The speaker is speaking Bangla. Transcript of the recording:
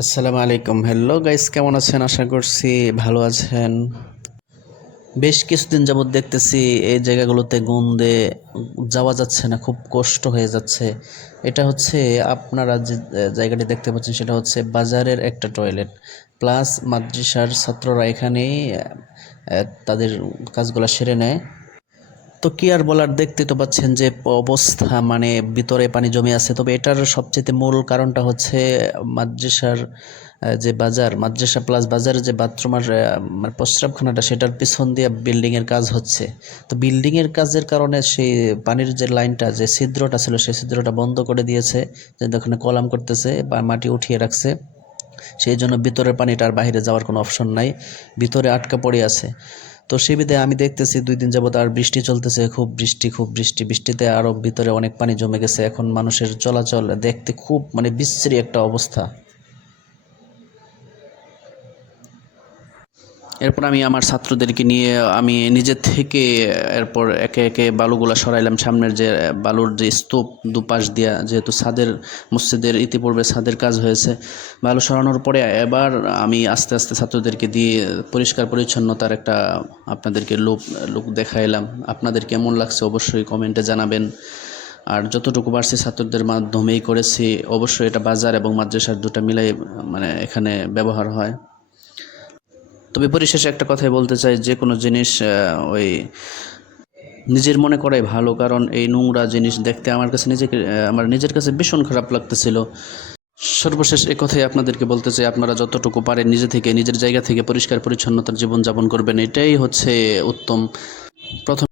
আসসালামু আলাইকুম। হ্যালো গাইস কেমন আছেন? আশা করছি ভালো আছেন। বেশ কিছুদিন যাবত দেখতেছি এই জায়গাগুলোতে গন্ধে যাওয়া যাচ্ছে না, খুব কষ্ট হয়ে যাচ্ছে। এটা হচ্ছে আপনারা যে জায়গাটি দেখতে পাচ্ছেন সেটা হচ্ছে বাজারের একটা টয়লেট প্লাস মাদ্রাসার ছাত্ররা এখানেই তাদের কাজগুলো সেরে নেয়। তো কি আর বলার দেখতে তো পাচ্ছেন যে অবস্থা মানে ভিতরে পানি জমে আছে। তবে এটার সবচেয়ে মূল কারণটা হচ্ছে মাদ্রাসার যে বাজার, মাদ্রাসা প্লাস বাজারের যে বাথরুমের মানে প্রস্রাবখানাটা, সেটার পিছন দিয়ে বিল্ডিংয়ের কাজ হচ্ছে। তো বিল্ডিংয়ের কাজের কারণে সেই পানির যে লাইনটা, যে ছিদ্রটা ছিল, সেই ছিদ্রটা বন্ধ করে দিয়েছে। যে ওখানে কলাম করতেছে, বা মাটি উঠিয়ে রাখছে, সেই জন্য ভিতরের পানিটা আর বাইরে যাওয়ার কোনো অপশন নাই। ভিতরে আটকা পড়ে আছে। তো সে বিধে আমি দেখতেছি দুই দিন যাবত আর বৃষ্টি চলতেছে, খুব বৃষ্টি খুব বৃষ্টি। বৃষ্টিতে আরও ভিতরে অনেক পানি জমে গেছে। এখন মানুষের চলাচল দেখতে খুব মানে বিশ্রী একটা অবস্থা। এরপর আমি আমার ছাত্রদেরকে নিয়ে, আমি নিজের থেকে এরপর একে একে বালুগুলা সরাইলাম। সামনের যে বালুর যে স্তূপ দুপাশ দিয়া, যেহেতু ছাদের মসজিদের ইতিপূর্বে ছাদের কাজ হয়েছে, বালু সরানোর পরে এবার আমি আস্তে আস্তে ছাত্রদেরকে দিয়ে পরিষ্কার পরিচ্ছন্নতার একটা আপনাদেরকে লুক, লোক দেখাইলাম। আপনাদের কেমন লাগছে অবশ্যই কমেন্টে জানাবেন। আর যতটুকু পারছি ছাত্রদের মাধ্যমেই করেছি। অবশ্যই এটা বাজার এবং মাদ্রাসার দুটা মিলাই মানে এখানে ব্যবহার হয়। তবে পরিশেষে একটা কথাই বলতে চাই, যে কোনো জিনিস ওই নিজের মনে করাই ভালো, কারণ এই নোংরা জিনিস দেখতে আমার কাছে নিজেকে আমার নিজের কাছে ভীষণ খারাপ লাগতেছিল। সর্বশেষ এ কথাই আপনাদেরকে বলতে চাই, আপনারা যতটুকু পারেন নিজে থেকে, নিজের জায়গা থেকে পরিষ্কার পরিচ্ছন্নতার জীবনযাপন করবেন, এটাই হচ্ছে উত্তম। প্রথম